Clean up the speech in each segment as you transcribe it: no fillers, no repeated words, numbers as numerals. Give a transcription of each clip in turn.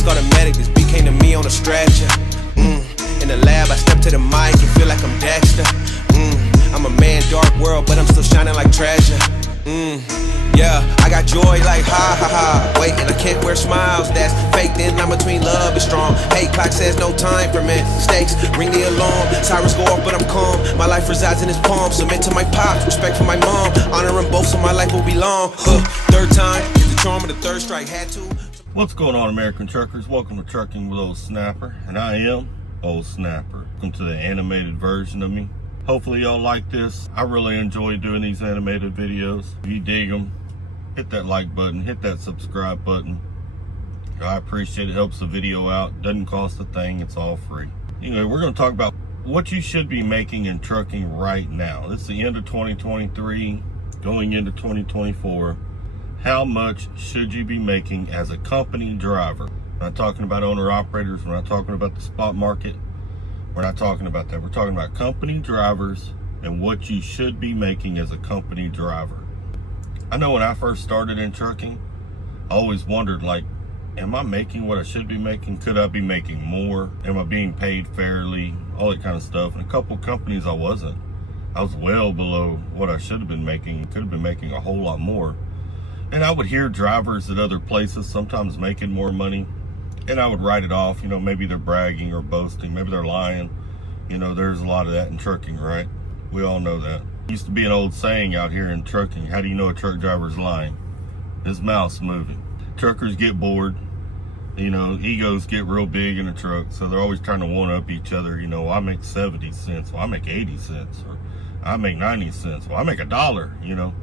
Please call the medic, this beat came to me on a stretcher. In the lab, I step to the mic and feel like I'm Dexter. I'm a man, dark world, but I'm still shining like treasure. Yeah, I got joy like ha ha ha. Wait, and I can't wear smiles, that's fake. Then I'm between love and strong. Hey, clock says no time for mistakes. Ring the alarm, sirens go off, but I'm calm. My life resides in his palm. Submit to my pops, respect for my mom. Honor them both, so my life will be long. Third time, get the charm of the third strike. Had to. What's going on, American truckers? Welcome to Trucking with Ole Snapper, and I am Ole Snapper. Welcome to the animated version of me. Hopefully y'all like this. I really enjoy doing these animated videos. If you dig them, hit that like button, hit that subscribe button. I appreciate it. Helps the video out. Doesn't cost a thing. It's all free. Anyway, we're going to talk about what you should be making in trucking right now. This is the end of 2023, going into 2024. How much should you be making as a company driver? We're not talking about owner-operators. We're not talking about the spot market. We're not talking about that. We're talking about company drivers and what you should be making as a company driver. I know when I first started in trucking, I always wondered, like, am I making what I should be making? Could I be making more? Am I being paid fairly? All that kind of stuff. And a couple companies I wasn't. I was well below what I should have been making. Could have been making a whole lot more. And I would hear drivers at other places sometimes making more money, and I would write it off. You know, maybe they're bragging or boasting, maybe they're lying. You know, there's a lot of that in trucking, right? We all know that. Used to be an old saying out here in trucking: how do you know a truck driver's lying? His mouth's moving. Truckers get bored. You know, egos get real big in a truck, so they're always trying to one up each other. You know, I make 70 cents, well, I make 80 cents, or I make 90 cents, well, I make $1, you know.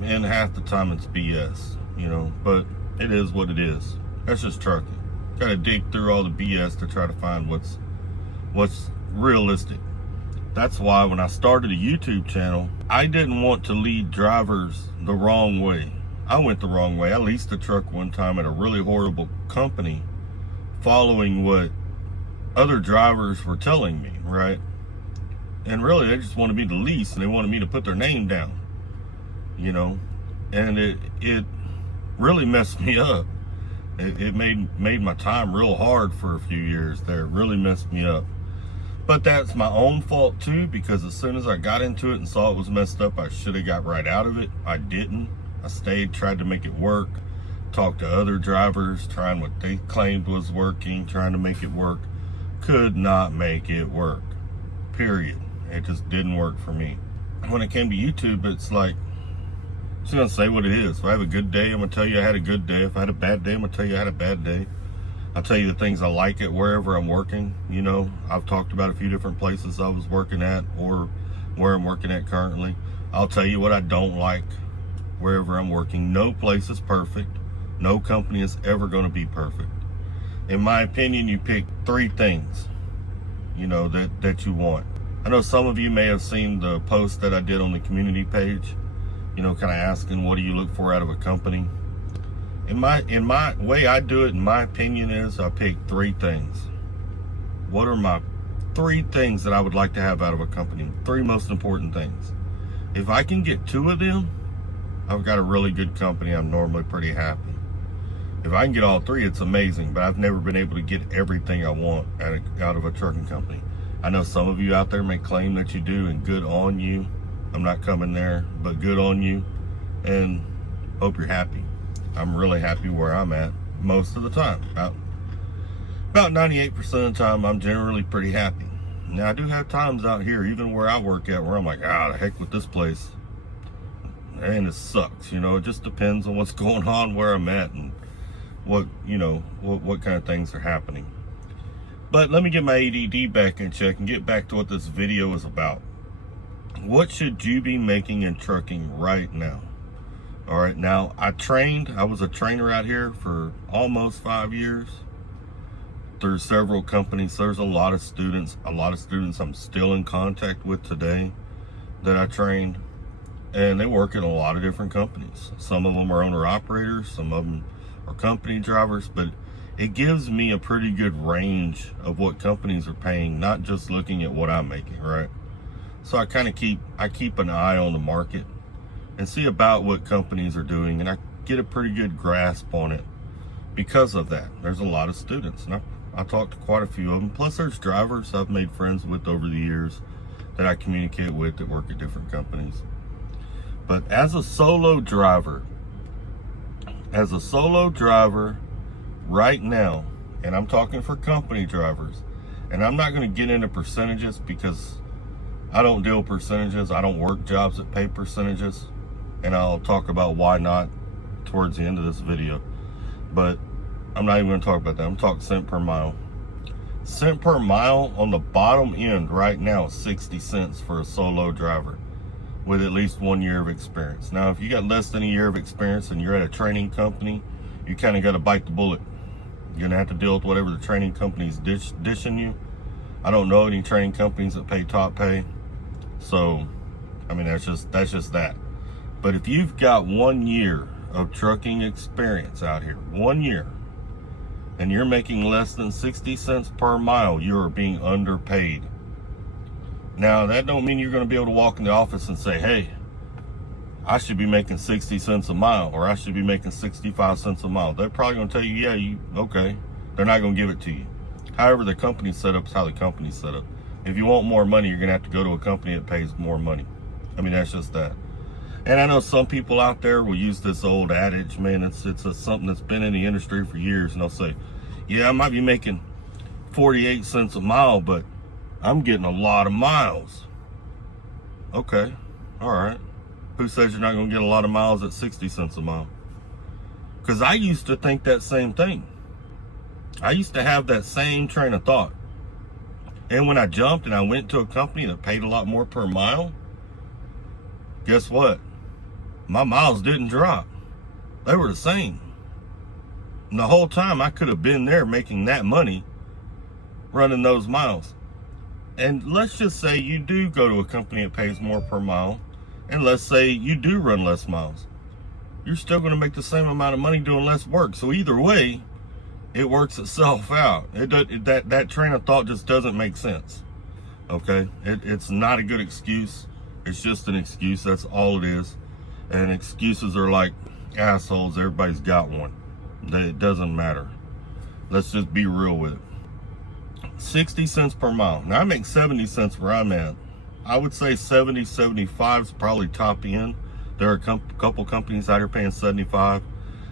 And half the time it's BS, you know, but it is what it is. That's just trucking. Gotta dig through all the BS to try to find what's realistic. That's why when I started a YouTube channel, I didn't want to lead drivers the wrong way. I went the wrong way. I leased a truck one time at a really horrible company, following what other drivers were telling me, right? And really, they just wanted me to lease, and they wanted me to put their name down. You know, and it really messed me up. It made my time real hard for a few years there. It really messed me up. But that's my own fault too, because as soon as I got into it and saw it was messed up, I should have got right out of it. I didn't. I stayed, tried to make it work, talked to other drivers, trying what they claimed was working, trying to make it work. Could not make it work, period. It just didn't work for me. When it came to YouTube, it's like, I'm just going to say what it is. If I have a good day, I'm going to tell you I had a good day. If I had a bad day, I'm going to tell you I had a bad day. I'll tell you the things I like at wherever I'm working. You know, I've talked about a few different places I was working at or where I'm working at currently. I'll tell you what I don't like wherever I'm working. No place is perfect. No company is ever going to be perfect. In my opinion, you pick 3 things, you know, that you want. I know some of you may have seen the post that I did on the community page. You know, kind of asking, what do you look for out of a company? In my way I do it, in my opinion, is I pick 3 things. What are my 3 things that I would like to have out of a company? 3 most important things. If I can get 2 of them, I've got a really good company. I'm normally pretty happy. If I can get all 3, it's amazing, but I've never been able to get everything I want out of a trucking company. I know some of you out there may claim that you do, and good on you. I'm not coming there, but good on you, and hope you're happy. I'm really happy where I'm at most of the time. About 98% of the time, I'm generally pretty happy. Now, I do have times out here, even where I work at, where I'm like, the heck with this place. And it sucks, you know. It just depends on what's going on where I'm at and what, you know, what kind of things are happening. But let me get my ADD back in check and get back to what this video is about. What should you be making in trucking right now? All right, now I was a trainer out here for almost 5 years through several companies. There's a lot of students I'm still in contact with today that I trained, and they work in a lot of different companies. Some of them are owner operators, some of them are company drivers, but it gives me a pretty good range of what companies are paying, not just looking at what I'm making, right? So I kind of keep an eye on the market and see about what companies are doing, and I get a pretty good grasp on it. because of that. There's a lot of students, and I talked to quite a few of them. Plus there's drivers I've made friends with over the years that I communicate with that work at different companies. But as a solo driver right now, and I'm talking for company drivers, and I'm not going to get into percentages because I don't deal with percentages. I don't work jobs that pay percentages, and I'll talk about why not towards the end of this video. But I'm not even going to talk about that. I'm talking cent per mile. Cent per mile on the bottom end right now is 60 cents for a solo driver with at least 1 year of experience. Now, if you got less than a year of experience and you're at a training company, you kind of got to bite the bullet. You're going to have to deal with whatever the training company's dishing you. I don't know any training companies that pay top pay. So, I mean, that's just that. But if you've got 1 year of trucking experience out here, 1 year, and you're making less than 60 cents per mile, you are being underpaid. Now, that don't mean you're going to be able to walk in the office and say, hey, I should be making 60 cents a mile, or I should be making 65 cents a mile. They're probably going to tell you, yeah, okay. They're not going to give it to you. However, the company's set up is how the company's set up. If you want more money, you're going to have to go to a company that pays more money. I mean, that's just that. And I know some people out there will use this old adage, man, it's something that's been in the industry for years, and they'll say, yeah, I might be making 48 cents a mile, but I'm getting a lot of miles. Okay, all right. Who says you're not going to get a lot of miles at 60 cents a mile? Because I used to think that same thing. I used to have that same train of thought. And when I jumped and I went to a company that paid a lot more per mile, guess what? My miles didn't drop. They were the same. And the whole time I could have been there making that money running those miles. And let's just say you do go to a company that pays more per mile, and let's say you do run less miles. You're still going to make the same amount of money doing less work. So either way, it works itself out. That train of thought just doesn't make sense. Okay? It's not a good excuse. It's just an excuse. That's all it is. And excuses are like assholes. Everybody's got one. It doesn't matter. Let's just be real with it. 60 cents per mile. Now I make 70 cents where I'm at. I would say 70, 75 is probably top end. There are a couple companies out here paying 75.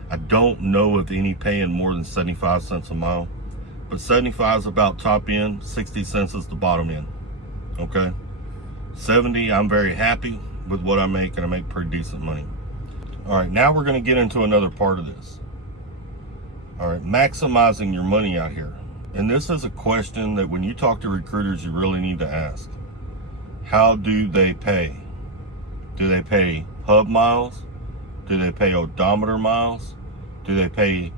I don't know of any paying more than 75 cents a mile. But 75 is about top end. 60 cents is the bottom end. Okay? 70, I'm very happy with what I make, and I make pretty decent money. All right, now we're going to get into another part of this. All right, maximizing your money out here. And this is a question that when you talk to recruiters, you really need to ask. How do they pay? Do they pay hub miles? Do they pay odometer miles? Do they pay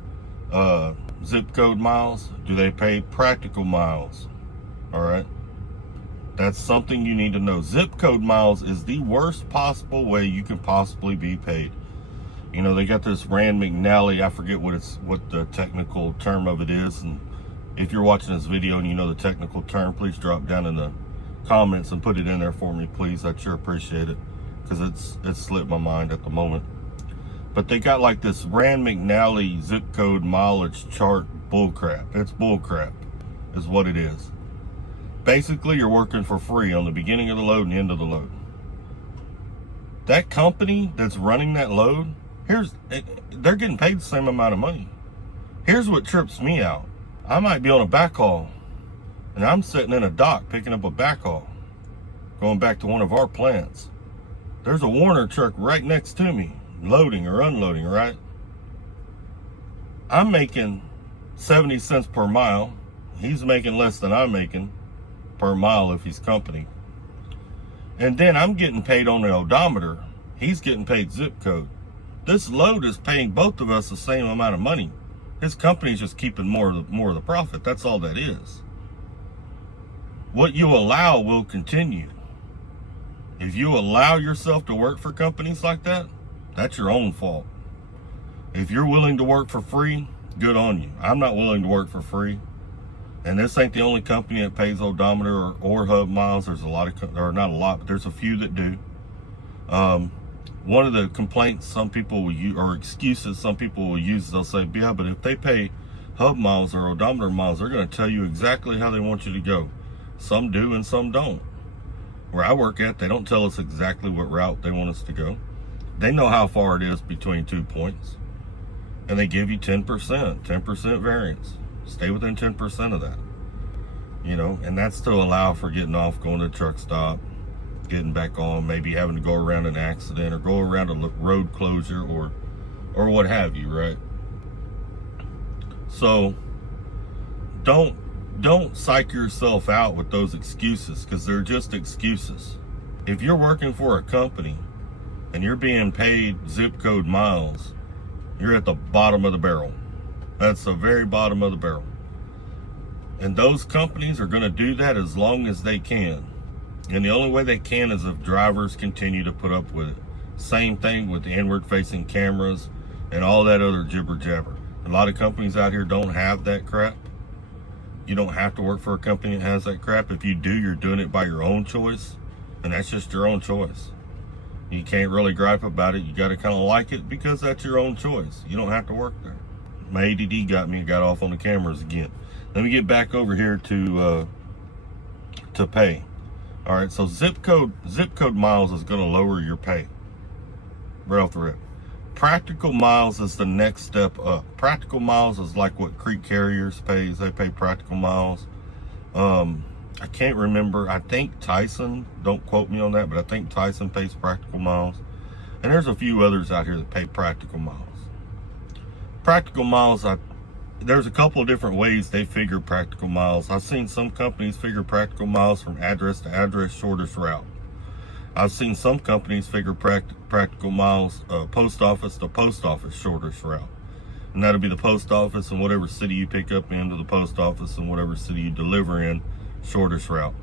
zip code miles? Do they pay practical miles? All right. That's something you need to know. Zip code miles is the worst possible way you can possibly be paid. You know, they got this Rand McNally, I forget what the technical term of it is. And if you're watching this video and you know the technical term, please drop down in the comments and put it in there for me, please. I'd sure appreciate it, because it's slipped my mind at the moment. But they got like this Rand McNally zip code mileage chart bullcrap. It's bullcrap is what it is. Basically, you're working for free on the beginning of the load and end of the load. That company that's running that load, they're getting paid the same amount of money. Here's what trips me out. I might be on a backhaul, and I'm sitting in a dock picking up a backhaul, going back to one of our plants. There's a Warner truck right next to me, loading or unloading, right? I'm making 70 cents per mile. He's making less than I'm making per mile if he's company. And then I'm getting paid on the odometer. He's getting paid zip code. This load is paying both of us the same amount of money. His company's just keeping more of the profit. That's all that is. What you allow will continue. If you allow yourself to work for companies like that, that's your own fault. If you're willing to work for free, good on you. I'm not willing to work for free. And this ain't the only company that pays odometer or hub miles. There's a lot of, or not a lot, but there's a few that do. one of the complaints some people will use, or excuses some people will use, they'll say, yeah, but if they pay hub miles or odometer miles, they're going to tell you exactly how they want you to go. Some do and some don't. Where I work at, they don't tell us exactly what route they want us to go. They know how far it is between 2 points, and they give you 10% variance. Stay within 10% of that, you know, and that's to allow for getting off, going to the truck stop, getting back on, maybe having to go around an accident or go around a road closure or what have you, right? So don't psych yourself out with those excuses, because they're just excuses. If you're working for a company and you're being paid zip code miles, you're at the bottom of the barrel. That's the very bottom of the barrel. And those companies are going to do that as long as they can. And the only way they can is if drivers continue to put up with it. Same thing with the inward facing cameras and all that other jibber jabber. A lot of companies out here don't have that crap. You don't have to work for a company that has that crap. If you do, you're doing it by your own choice, and that's just your own choice. You can't really gripe about it. You got to kind of like it because that's your own choice. You don't have to work there. My ADD got off on the cameras again. Let me get back over here to pay. All right, so zip code miles is going to lower your pay right off the rip. Practical miles is the next step up. Practical miles is like what Creek Carriers pays. They pay practical miles. I can't remember. I think Tyson, don't quote me on that, but I think Tyson pays practical miles. And there's a few others out here that pay practical miles. Practical miles, there's a couple of different ways they figure practical miles. I've seen some companies figure practical miles from address to address, shortest route. I've seen some companies figure practical miles post office to post office, shortest route. And that'll be the post office in whatever city you pick up in, to the post office in whatever city you deliver in, shortest route.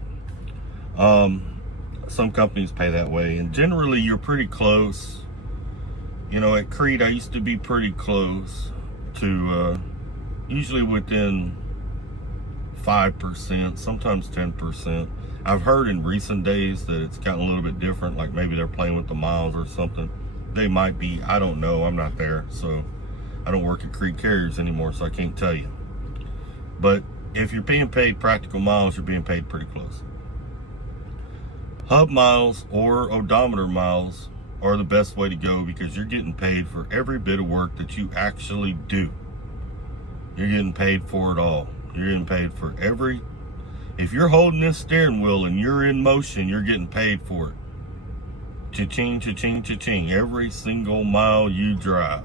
Some companies pay that way, and generally you're pretty close. You know, at Creed, I used to be pretty close to usually within 5%, sometimes 10%. I've heard in recent days that it's gotten a little bit different, like maybe they're playing with the miles or something. They might be, I don't know, I'm not there, so I don't work at Creek Carriers anymore, so I can't tell you. But if you're being paid practical miles, you're being paid pretty close. Hub miles or odometer miles are the best way to go, because you're getting paid for every bit of work that you actually do. You're getting paid for it all. You're getting paid for every, if you're holding this steering wheel and you're in motion, you're getting paid for it. Cha-ching, cha-ching, cha-ching. Every single mile you drive.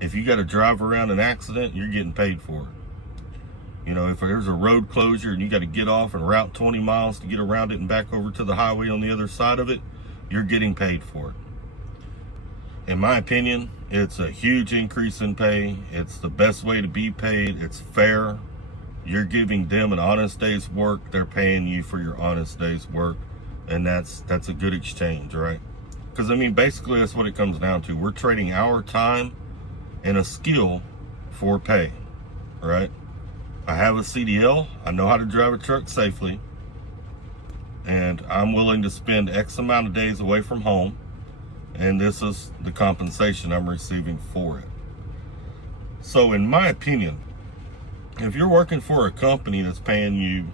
If you got to drive around an accident, you're getting paid for it. You know, if there's a road closure and you got to get off and route 20 miles to get around it and back over to the highway on the other side of it, you're getting paid for it. In my opinion, it's a huge increase in pay. It's the best way to be paid. It's fair. You're giving them an honest day's work. They're paying you for your honest day's work. And that's a good exchange, right? Because, I mean, basically that's what it comes down to. We're trading our time and a skill for pay, right? I have a CDL. I know how to drive a truck safely. And I'm willing to spend X amount of days away from home. And this is the compensation I'm receiving for it. So in my opinion, if you're working for a company that's paying you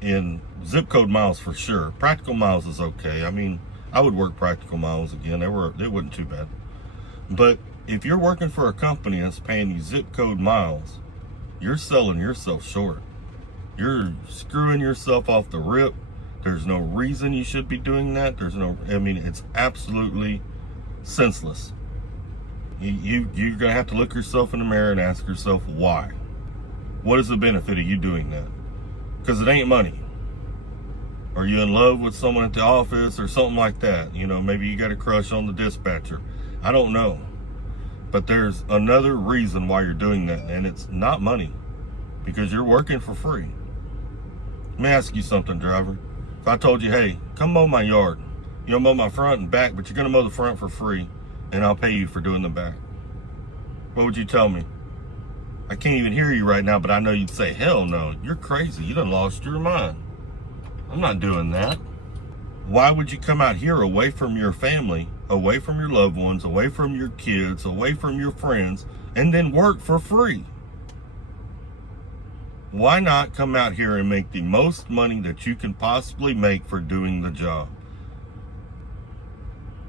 in zip code miles, for sure, practical miles is okay. I mean, I would work practical miles again. They wasn't too bad. But if you're working for a company that's paying you zip code miles, you're selling yourself short. You're screwing yourself off the rip. There's no reason you should be doing that. It's absolutely senseless. You're gonna have to look yourself in the mirror and ask yourself why. What is the benefit of you doing that? Because it ain't money. Are you in love with someone at the office or something like that? You know, maybe you got a crush on the dispatcher. I don't know. But there's another reason why you're doing that, and it's not money. Because you're working for free. Let me ask you something, driver. If I told you, hey, come mow my yard. You'll mow my front and back, but you're gonna mow the front for free, and I'll pay you for doing the back. What would you tell me? I can't even hear you right now, but I know you'd say, hell no, you're crazy. You done lost your mind. I'm not doing that. Why would you come out here away from your family away from your loved ones, away from your kids, away from your friends, and then work for free. Why not come out here and make the most money that you can possibly make for doing the job?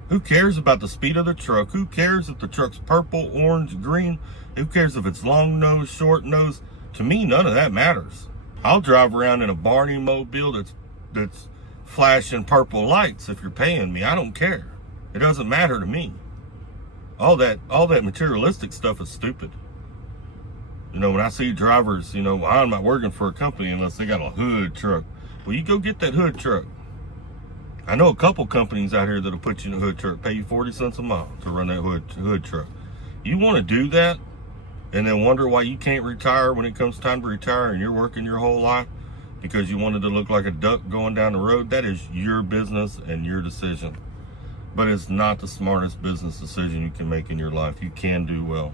Who cares about the speed of the truck? Who cares if the truck's purple, orange, green? Who cares if it's long nose, short nose? To me, none of that matters. I'll drive around in a Barney mobile that's flashing purple lights if you're paying me. I don't care. It doesn't matter to me. All that materialistic stuff is stupid. You know, when I see drivers, you know, I'm not working for a company unless they got a hood truck. Well, you go get that hood truck. I know a couple companies out here that'll put you in a hood truck, pay you 40 cents a mile to run that hood truck. You want to do that and then wonder why you can't retire when it comes time to retire and you're working your whole life because you wanted to look like a duck going down the road? That is your business and your decision. But it's not the smartest business decision you can make in your life. You can do well.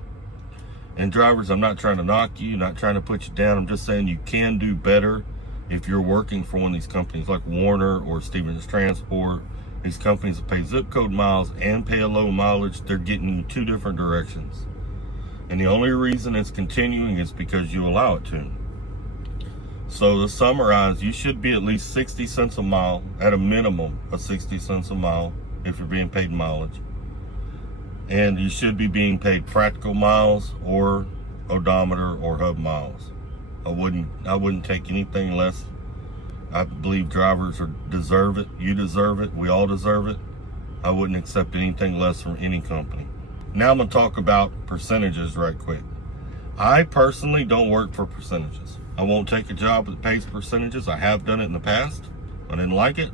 And drivers, I'm not trying to knock you, not trying to put you down. I'm just saying you can do better if you're working for one of these companies like Warner or Stevens Transport. These companies that pay zip code miles and pay a low mileage, they're getting you two different directions. And the only reason it's continuing is because you allow it to. So to summarize, you should be at least 60 cents a mile, at a minimum of 60 cents a mile if you're being paid mileage. And you should be being paid practical miles or odometer or hub miles. I wouldn't take anything less. I believe drivers deserve it. You deserve it. We all deserve it. I wouldn't accept anything less from any company. Now I'm going to talk about percentages right quick. I personally don't work for percentages. I won't take a job that pays percentages. I have done it in the past. I didn't like it.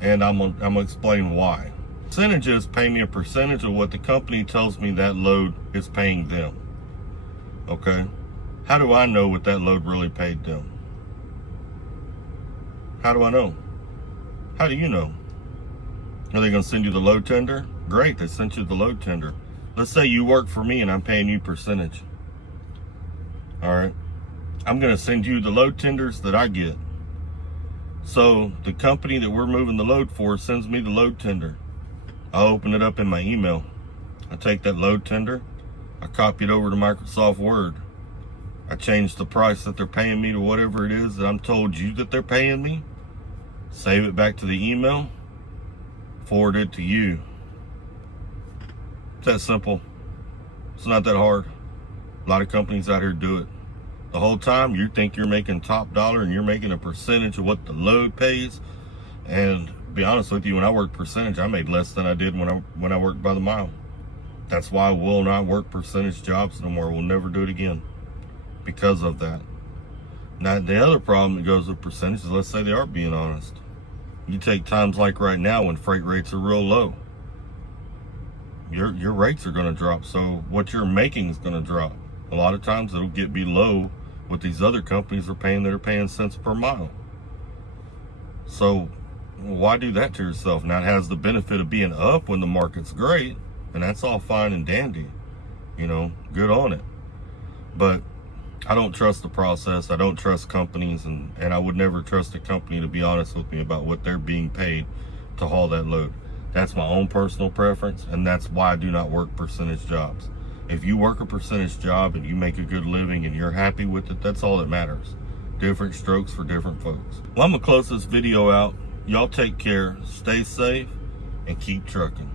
And I'm going to explain why. Percentages pay me a percentage of what the company tells me that load is paying them. Okay? How do I know what that load really paid them? How do I know? How do you know? Are they going to send you the load tender? Great, they sent you the load tender. Let's say you work for me and I'm paying you percentage. All right? I'm going to send you the load tenders that I get. So the company that we're moving the load for sends me the load tender. I open it up in my email. I take that load tender. I copy it over to Microsoft Word. I change the price that they're paying me to whatever it is that I'm told you that they're paying me. Save it back to the email. Forward it to you. It's that simple. It's not that hard. A lot of companies out here do it. The whole time you think you're making top dollar and you're making a percentage of what the load pays. And to be honest with you, when I worked percentage, I made less than I did when I worked by the mile. That's why I will not work percentage jobs no more. We'll never do it again because of that. Now, the other problem that goes with percentages, let's say they are being honest. You take times like right now when freight rates are real low. Your rates are going to drop, so what you're making is going to drop. A lot of times it'll get below what these other companies are paying that are paying cents per mile. So why do that to yourself? Now it has the benefit of being up when the market's great, and that's all fine and dandy. You know, good on it. But I don't trust the process. I don't trust companies, and I would never trust a company to be honest with me about what they're being paid to haul that load. That's my own personal preference, and that's why I do not work percentage jobs. If you work a percentage job and you make a good living and you're happy with it, that's all that matters. Different strokes for different folks. Well, I'm gonna close this video out. Y'all take care, stay safe, and keep trucking.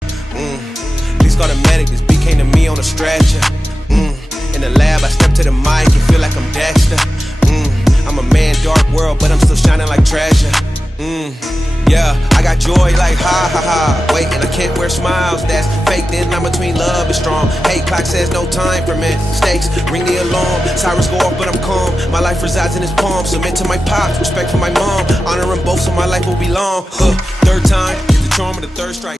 Please call the medic, this beat came to me on a stretcher. In the lab, I step to the mic and feel like I'm Dexter. I'm a man, dark world, but I'm still shining like treasure. Yeah, I got joy like ha ha ha. Wait, and I can't wear smiles, that's fake. Then I'm between love and strong. Hate clock says no time for mistakes. Ring the alarm, sirens go off, but I'm calm. My life resides in his palm. Submit to my pops, respect for my mom. Honor them both, so my life will be long. Third time, get the charm of the third strike.